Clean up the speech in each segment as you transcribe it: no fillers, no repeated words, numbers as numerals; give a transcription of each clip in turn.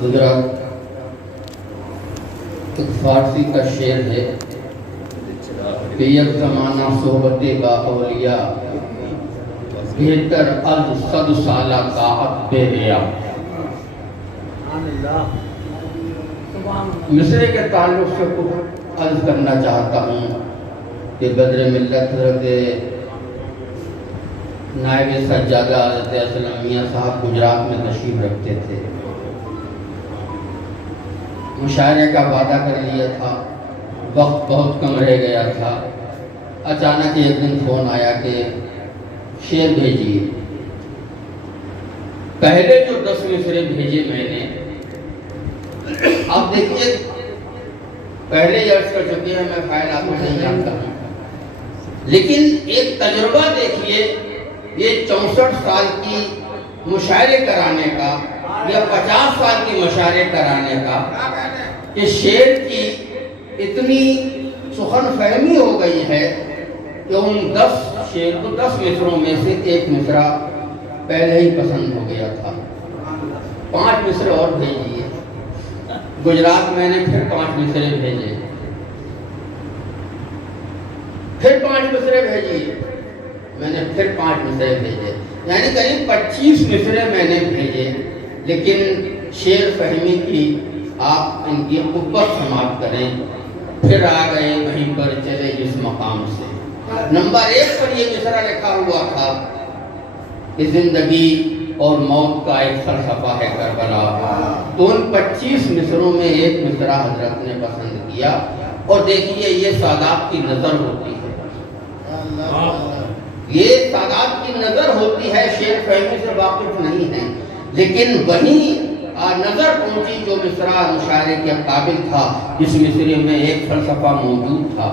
حضرت ایک فارسی کا شعر ہے کہ یک زمانہ صحبت با اولیاء بہتر از 100 سالہ طاعت بے ریا۔ مصرے کے تعلق سے کچھ عرض کرنا چاہتا ہوں کہ بدر ملت حضرت نائب سجادہ حضرت اسلم میاں صاحب گجرات میں تشریف رکھتے تھے۔ مشاعرے کا وعدہ کر لیا تھا، وقت بہت کم رہ گیا تھا۔ اچانک ایک دن فون آیا کہ شعر بھیجیے۔ پہلے جو 10 مصرے بھیجے میں نے، آپ دیکھیے پہلے ہی عرض کر چکے ہیں، میں فائل آپ کو نہیں جانتا ہوں، لیکن ایک تجربہ دیکھیے، یہ 64 سال کی مشاعرے کرانے کا یا 50 سال کی مشاعرے کرانے کا کہ شعر کی اتنی سخن فہمی ہو گئی ہے کہ ان 10 مصروں میں سے ایک مصرع پہلے ہی پسند ہو گیا تھا۔ 5 مصرے اور بھیجیے۔ گجرات میں نے پھر 5 مصرے بھیجے، پھر 5 مصرے بھیجیے، میں نے پھر 5 مصرے بھیجے، یعنی قریب 25 مصرے میں نے بھیجے، لیکن شعر فہمی کی آپ ان کی قوت سماعت کریں۔ پھر آ گئے وہیں پر چلے جس مقام سے۔ نمبر 1 پر یہ مصرع لکھا ہوا تھا کہ زندگی اور موت کا ایک فلسفہ ہے کربلا۔ تو ان 25 مصروں میں ایک مصرع حضرت نے پسند کیا، اور دیکھیے یہ سادات کی نظر ہوتی ہے، یہ سادات کی نظر ہوتی ہے، شعر فہمی سے واقف نہیں ہے، لیکن وہیں نظر پہنچی جو مصرع مشاعرے کے قابل تھا، جس مصرے میں ایک فلسفہ موجود تھا۔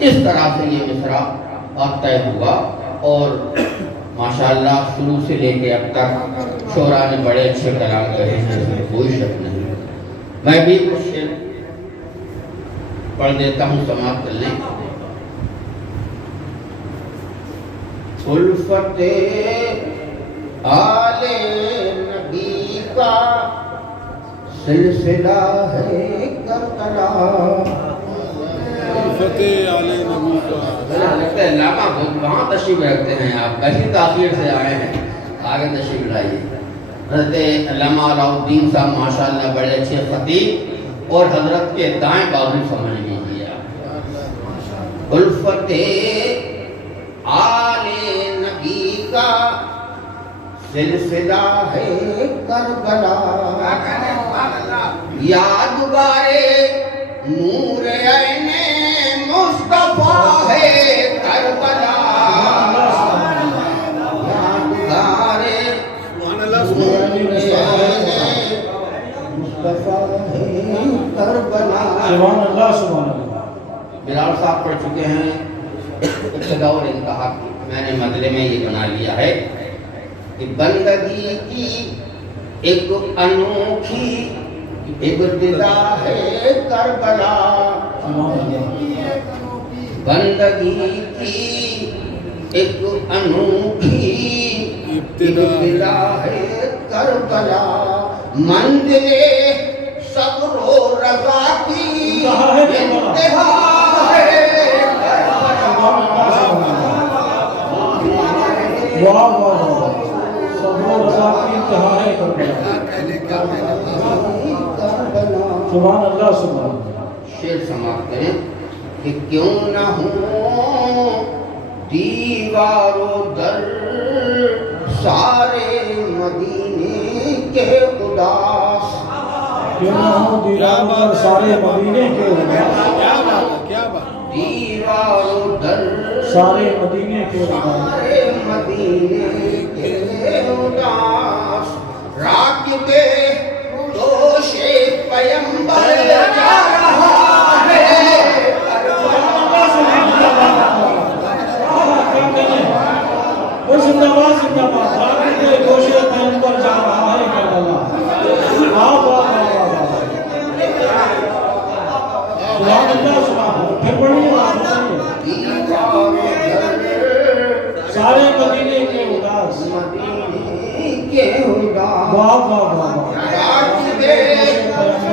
اس طرح سے یہ مصرع طے ہوا، اور ماشاءاللہ شروع سے لے کے اب تک شعراء نے بڑے اچھے کلام کہے ہیں، اس میں کوئی شک نہیں۔ میں بھی کچھ شعر پڑھ دیتا ہوں، سماعت کر لیں۔ الفت آل نبی کا سلسلہ ہے کربلا۔ الفت آل نبی کا لگتا ہے علامہ وہاں تشریف رکھتے ہیں، آپ کیسی تاخیر سے آئے ہیں، آگے تشریف لائیے۔ حضرت علامہ علاء الدین صاحب ماشاءاللہ بڑے اچھے خطیب، اور حضرت کے دائیں بازو سمجھ لیجیے آپ۔ الفت آل نبی کا سلسلہ ہے کربلا، یاد بارے نور عین مصطفیٰ ہے کربلا، یاد بارے نور عین مصطفیٰ ہے کربلا۔ سبحان اللہ سبحان اللہ۔ بلال صاحب پڑھ چکے ہیں ابتدا اور انتہا کی، میں نے مدلے میں یہ بنا لیا ہے کہ بندگی کی ایک انوکھی ابتدا ہے کربلا، بندگی کی ایک انوکھی ابتدا ہے کربلا، منزل صبر و رضا کی انتہا ہے سبحان اللہ سبحان اللہ۔ شعر سماعت کریں کہ کیوں نہ ہوں دیوار و در سارے مدینے کے اداس، کیوں نہ ہوں دیوار و در سارے مدینے کے اداس، دیوار و در سارے مدینے کے اداس، سارے مدینے کے اداس، راکب دوش پیمبر جا رہا ہے، وہ زندہ باد زندہ باد، راکب دوش پیمبر جا رہا ہے کربلا۔ سبحان اللہ سبحان اللہ۔ پھر پڑھیے سارے مدینے کے اداس، واہ واہ واہ واہ۔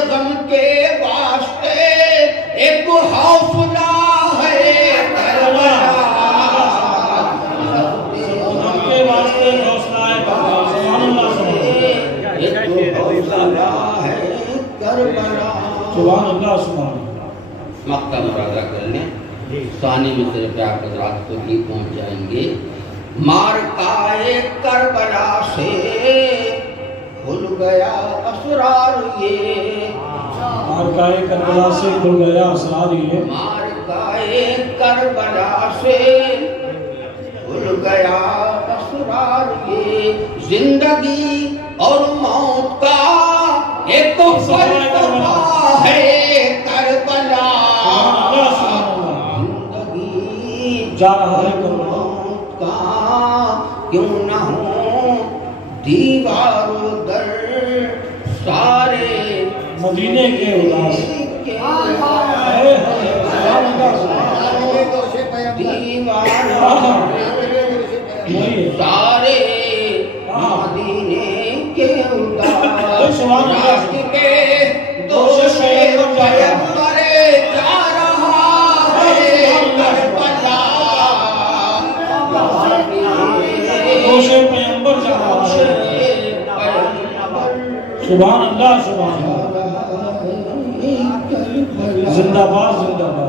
غم کے واسطے ایک حوصلہ ہے کربلا غم کے واسطے حوصلہ ہے سبحان اللہ ایک حوصلہ ہے کربلا سبحان اللہ سبحان اللہ مقطع مرادہ کر لیں ثانی میں صرف آپ حضرات کو بھی پہنچ جائیں گے مارکائے کربلا سے کھل گیا اسرار یہ مارکائے کربلا سے کھل گیا اسرار یہ مارکائے کربلا سے کھل گیا اسرار یہ زندگی اور موت کا ایک فلسفہ ہے کربلا زندگی جا رہا ہے کربلا موت کا کیوں نہ ہو دیوار و در سارے مدینے کے اداس دیوار سارے مدینے کے اداس راشت کے دوش پیغمبر جا رہا ہے کربلا دوش پیغمبر جا رہا ہے سبحان اللہ سبحان اللہ زندہ باد زندہ باد